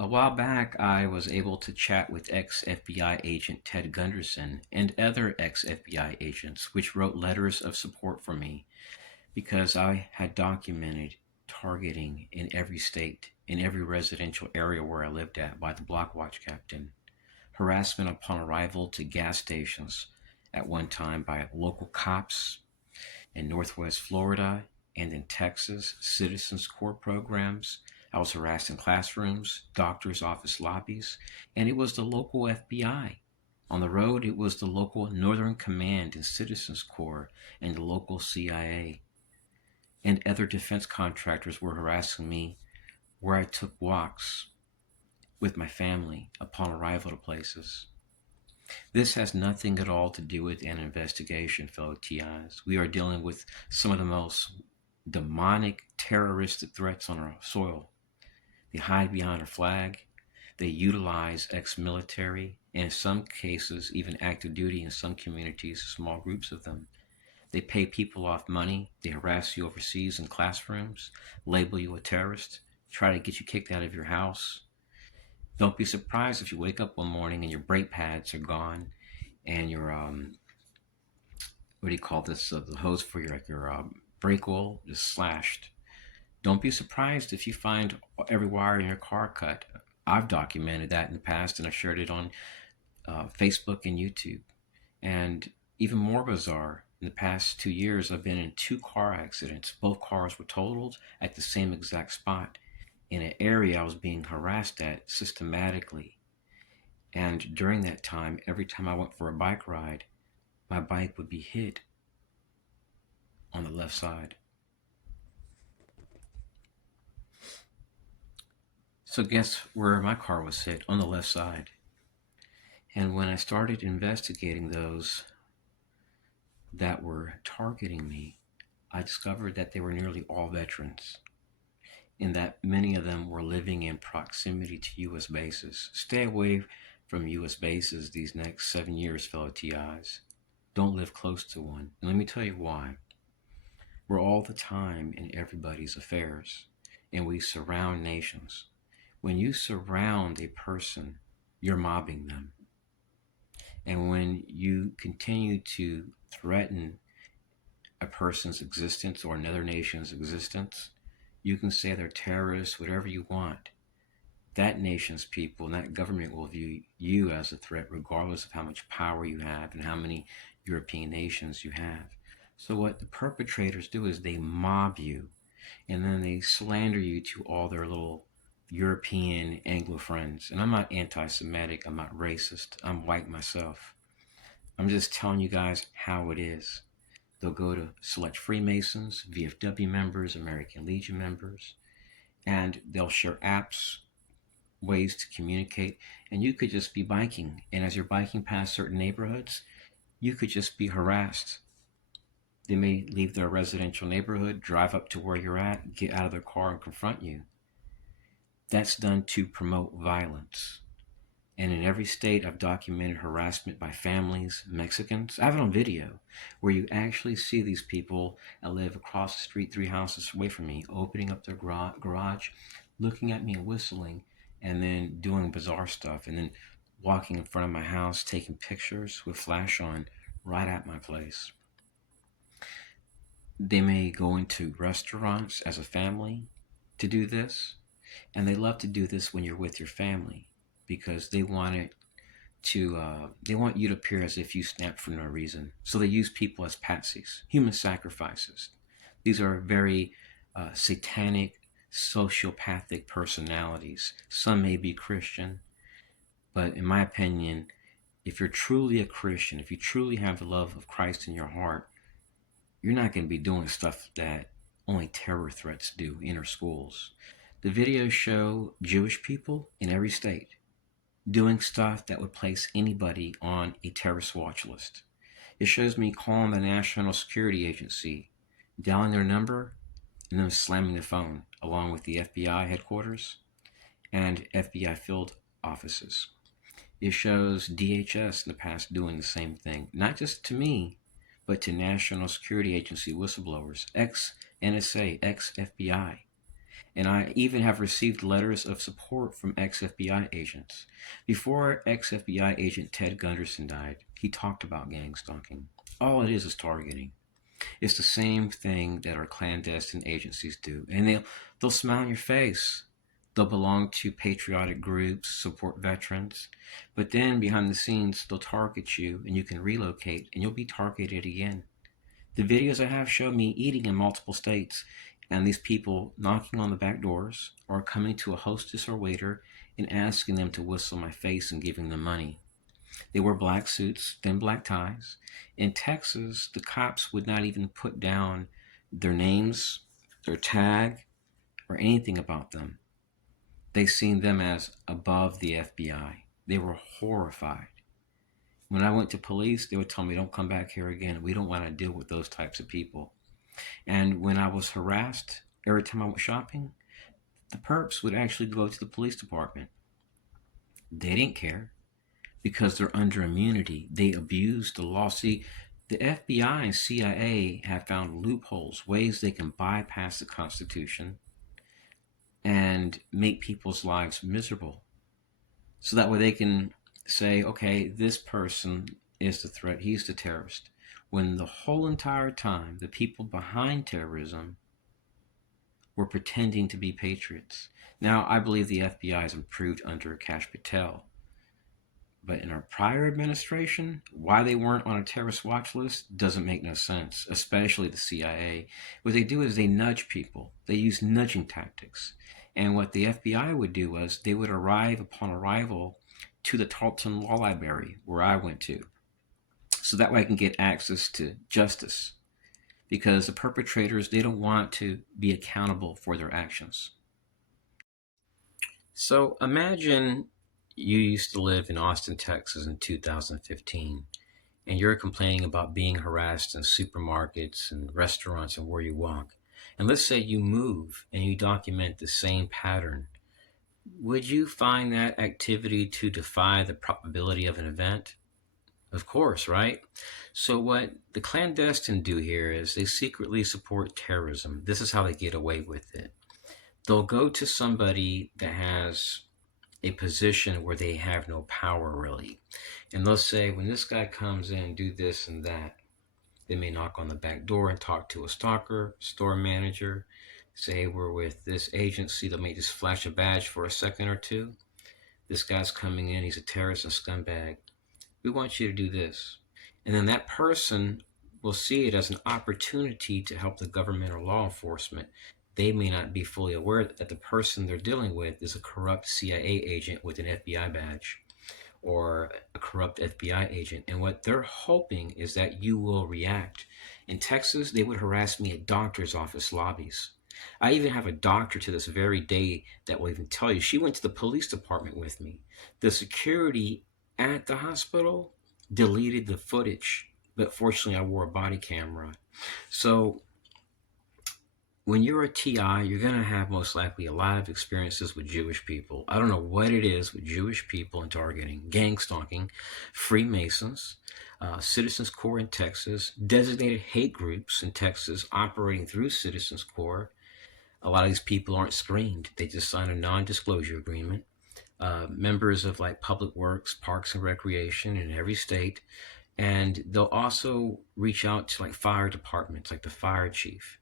A while back, I was able to chat with ex-FBI agent Ted Gunderson and other ex-FBI agents, which wrote letters of support for me because I had documented targeting in every state, in every residential area where I lived at by the block watch captain, harassment upon arrival to gas stations at one time by local cops in Northwest Florida and in Texas, Citizens Corps programs. I was harassed in classrooms, doctors' office lobbies, and it was the local FBI. On the road, it was the local Northern Command and Citizens Corps and the local CIA. And other defense contractors were harassing me where I took walks with my family upon arrival to places. This has nothing at all to do with an investigation, fellow TIs. We are dealing with some of the most demonic, terroristic threats on our soil. They hide behind a flag. They utilize ex-military, and in some cases, even active duty in some communities, small groups of them. They pay people off money. They harass you overseas in classrooms, label you a terrorist, try to get you kicked out of your house. Don't be surprised if you wake up one morning and your brake pads are gone and your what do you call this? The hose for your brake oil is slashed. Don't be surprised if you find every wire in your car cut. I've documented that in the past and I shared it on Facebook and YouTube. And even more bizarre, in the past 2 years, I've been in two car accidents. Both cars were totaled at the same exact spot in an area I was being harassed at systematically. And during that time, every time I went for a bike ride, my bike would be hit on the left side. So guess where my car was hit? On the left side. And when I started investigating those that were targeting me, I discovered that they were nearly all veterans and that many of them were living in proximity to U.S. bases. Stay away from U.S. bases these next 7 years, fellow TIs. Don't live close to one. And let me tell you why. We're all the time in everybody's affairs, and we surround nations. When you surround a person, you're mobbing them. And when you continue to threaten a person's existence or another nation's existence, you can say they're terrorists, whatever you want. That nation's people and that government will view you as a threat regardless of how much power you have and how many European nations you have. So what the perpetrators do is they mob you and then they slander you to all their little European Anglo friends. And I'm not anti-Semitic, I'm not racist, I'm white myself. I'm just telling you guys how it is. They'll go to select Freemasons, VFW members, American Legion members, and they'll share apps, ways to communicate, and you could just be biking. And as you're biking past certain neighborhoods, you could just be harassed. They may leave their residential neighborhood, drive up to where you're at, get out of their car and confront you. That's done to promote violence. And in every state, I've documented harassment by families, Mexicans. I have it on video where you actually see these people that live across the street, 3 houses away from me, opening up their garage, looking at me and whistling, and then doing bizarre stuff, and then walking in front of my house, taking pictures with flash on right at my place. They may go into restaurants as a family to do this, and they love to do this when you're with your family because they want you to appear as if you snapped for no reason. So they use people as patsies, human sacrifices. These are very satanic, sociopathic personalities. Some may be Christian, but in my opinion, if you're truly a Christian, if you truly have the love of Christ in your heart, you're not going to be doing stuff that only terror threats do in our schools. The videos show Jewish people in every state doing stuff that would place anybody on a terrorist watch list. It shows me calling the National Security Agency, dialing their number, and then slamming the phone, along with the FBI headquarters and FBI field offices. It shows DHS in the past doing the same thing, not just to me, but to National Security Agency whistleblowers, ex-NSA, ex-FBI. And I even have received letters of support from ex FBI agents. Before ex FBI agent Ted Gunderson died, he talked about gang stalking. All it is targeting. It's the same thing that our clandestine agencies do. And they'll smile in your face. They'll belong to patriotic groups, support veterans. But then behind the scenes, they'll target you and you can relocate and you'll be targeted again. The videos I have show me eating in multiple states and these people knocking on the back doors or coming to a hostess or waiter and asking them to whistle my face and giving them money. They wear black suits, thin black ties. In Texas, the cops would not even put down their names, their tag, or anything about them. They seen them as above the FBI. They were horrified. When I went to police, they would tell me, don't come back here again. We don't want to deal with those types of people. And when I was harassed, every time I went shopping, the perps would actually go to the police department. They didn't care because they're under immunity. They abuse the law. See, the FBI and CIA have found loopholes, ways they can bypass the Constitution and make people's lives miserable. So that way they can say, okay, this person is the threat, he's the terrorist. When the whole entire time, the people behind terrorism were pretending to be patriots. Now, I believe the FBI has improved under Kash Patel. But in our prior administration, why they weren't on a terrorist watch list doesn't make no sense, especially the CIA. What they do is they nudge people. They use nudging tactics. And what the FBI would do was they would arrive upon arrival to the Tarleton Law Library, where I went to. So that way I can get access to justice. Because the perpetrators, they don't want to be accountable for their actions. So imagine you used to live in Austin, Texas in 2015, and you're complaining about being harassed in supermarkets and restaurants and where you walk. And let's say you move and you document the same pattern. Would you find that activity to defy the probability of an event? Of course, right? So what the clandestine do here is they secretly support terrorism. This is how they get away with it. They'll go to somebody that has a position where they have no power really. And they'll say, when this guy comes in, do this and that. They may knock on the back door and talk to a stalker, store manager, say we're with this agency. They may just flash a badge for a second or two. This guy's coming in, he's a terrorist and scumbag. We want you to do this. And then that person will see it as an opportunity to help the government or law enforcement. They may not be fully aware that the person they're dealing with is a corrupt CIA agent with an FBI badge or a corrupt FBI agent. And what they're hoping is that you will react. In Texas, they would harass me at doctor's office lobbies. I even have a doctor to this very day that will even tell you. She went to the police department with me. The security at the hospital deleted the footage, but fortunately I wore a body camera. So when you're a TI, you're going to have most likely a lot of experiences with Jewish people. I don't know what it is with Jewish people and targeting, gang stalking, Freemasons, Citizens Corps in Texas, designated hate groups in Texas operating through Citizens Corps. A lot of these people aren't screened. They just sign a non-disclosure agreement. Members of like Public Works, Parks and Recreation in every state. And they'll also reach out to like fire departments, like the fire chief.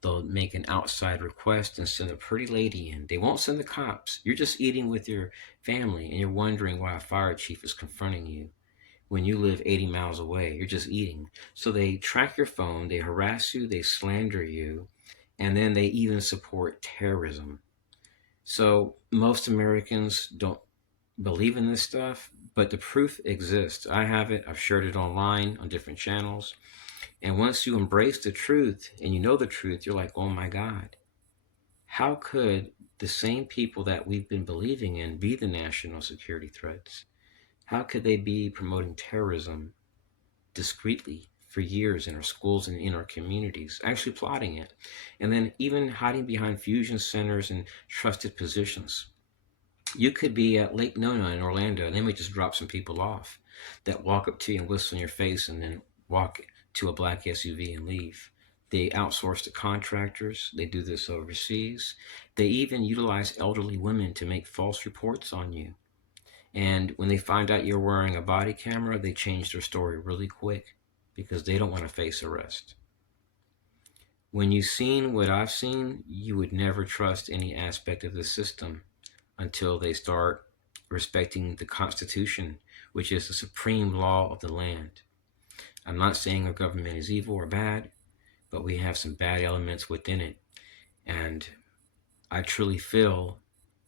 They'll make an outside request and send a pretty lady in. They won't send the cops. You're just eating with your family and you're wondering why a fire chief is confronting you when you live 80 miles away. You're just eating. So they track your phone, they harass you, they slander you, and then they even support terrorism. So most Americans don't believe in this stuff, but the proof exists. I have it. I've shared it online on different channels. And once you embrace the truth and you know the truth, you're like, oh my God, how could the same people that we've been believing in be the national security threats? How could they be promoting terrorism discreetly for years in our schools and in our communities, actually plotting it, and then even hiding behind fusion centers and trusted positions? You could be at Lake Nona in Orlando, and they may just drop some people off that walk up to you and whistle in your face and then walk to a black SUV and leave. They outsource to contractors. They do this overseas. They even utilize elderly women to make false reports on you. And when they find out you're wearing a body camera, they change their story really quick because they don't want to face arrest. When you've seen what I've seen, you would never trust any aspect of the system until they start respecting the Constitution, which is the supreme law of the land. I'm not saying our government is evil or bad, but we have some bad elements within it. And I truly feel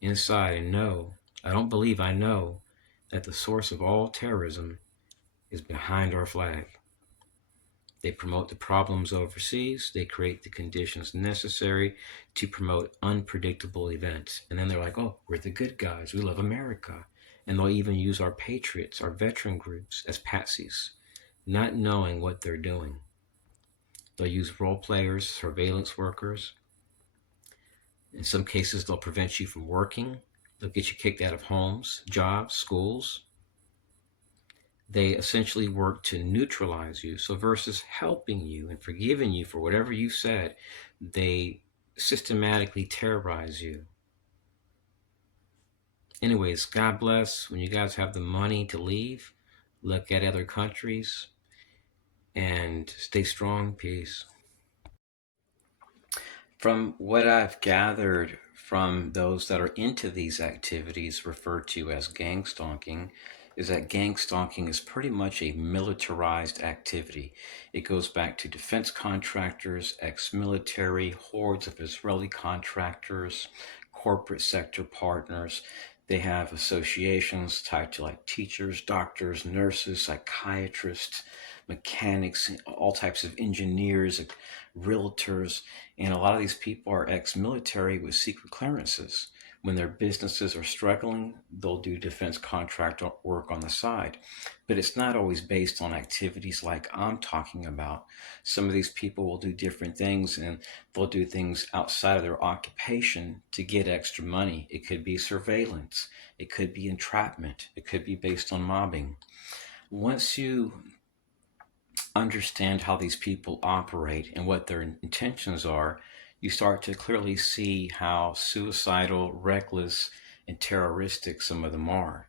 inside and know, I don't believe I know, that the source of all terrorism is behind our flag. They promote the problems overseas. They create the conditions necessary to promote unpredictable events. And then they're like, oh, we're the good guys. We love America. And they'll even use our patriots, our veteran groups, as patsies, not knowing what they're doing. They'll use role players, surveillance workers. In some cases, they'll prevent you from working. They'll get you kicked out of homes, jobs, schools. They essentially work to neutralize you. So versus helping you and forgiving you for whatever you said, they systematically terrorize you. Anyways, God bless. When you guys have the money to leave, look at other countries and stay strong. Peace. From what I've gathered from those that are into these activities referred to as gang stalking, is that gang stalking is pretty much a militarized activity. It goes back to defense contractors, ex-military, hordes of Israeli contractors, corporate sector partners. They have associations tied to like teachers, doctors, nurses, psychiatrists, mechanics, all types of engineers, realtors, and a lot of these people are ex-military with secret clearances. When their businesses are struggling, they'll do defense contract work on the side. But it's not always based on activities like I'm talking about. Some of these people will do different things, and they'll do things outside of their occupation to get extra money. It could be surveillance. It could be entrapment. It could be based on mobbing. Once you understand how these people operate and what their intentions are, you start to clearly see how suicidal, reckless, and terroristic some of them are.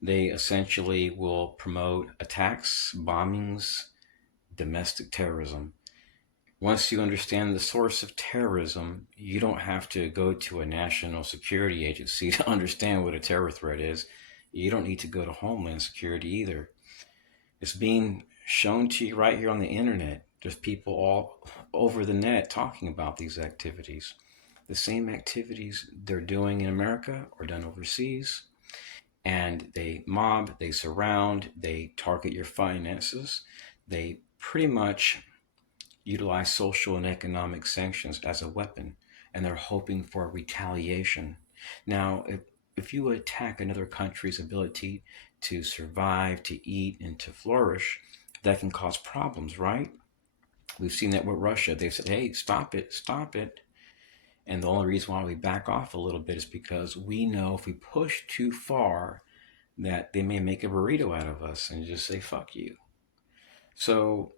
They essentially will promote attacks, bombings, domestic terrorism. Once you understand the source of terrorism, you don't have to go to a national security agency to understand what a terror threat is. You don't need to go to Homeland Security either. It's being shown to you right here on the internet. There's people all over the net talking about these activities. The same activities they're doing in America are done overseas. And they mob, they surround, they target your finances. They pretty much utilize social and economic sanctions as a weapon. And they're hoping for retaliation. Now, if you attack another country's ability to survive, to eat, and to flourish, that can cause problems, right? We've seen that with Russia. They've said, hey, stop it, stop it. And the only reason why we back off a little bit is because we know if we push too far, that they may make a burrito out of us and just say, fuck you. So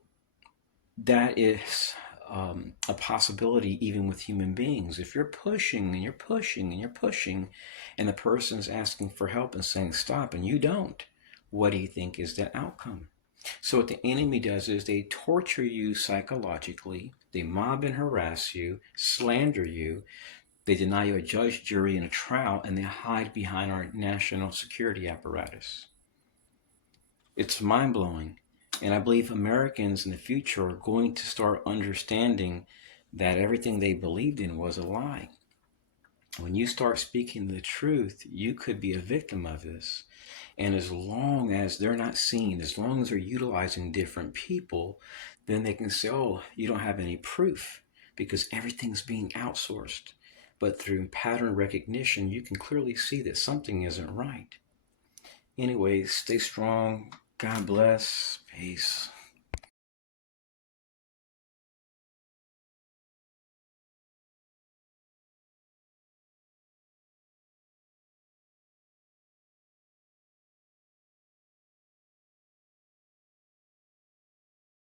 that is a possibility even with human beings. If you're pushing and you're pushing and you're pushing, and the person's asking for help and saying stop, and you don't, what do you think is the outcome? So what the enemy does is they torture you psychologically, they mob and harass you, slander you, they deny you a judge, jury, and a trial, and they hide behind our national security apparatus. It's mind-blowing. And I believe Americans in the future are going to start understanding that everything they believed in was a lie. When you start speaking the truth, you could be a victim of this. And as long as they're not seen, as long as they're utilizing different people, then they can say, oh, you don't have any proof because everything's being outsourced. But through pattern recognition, you can clearly see that something isn't right. Anyways, stay strong. God bless. Peace.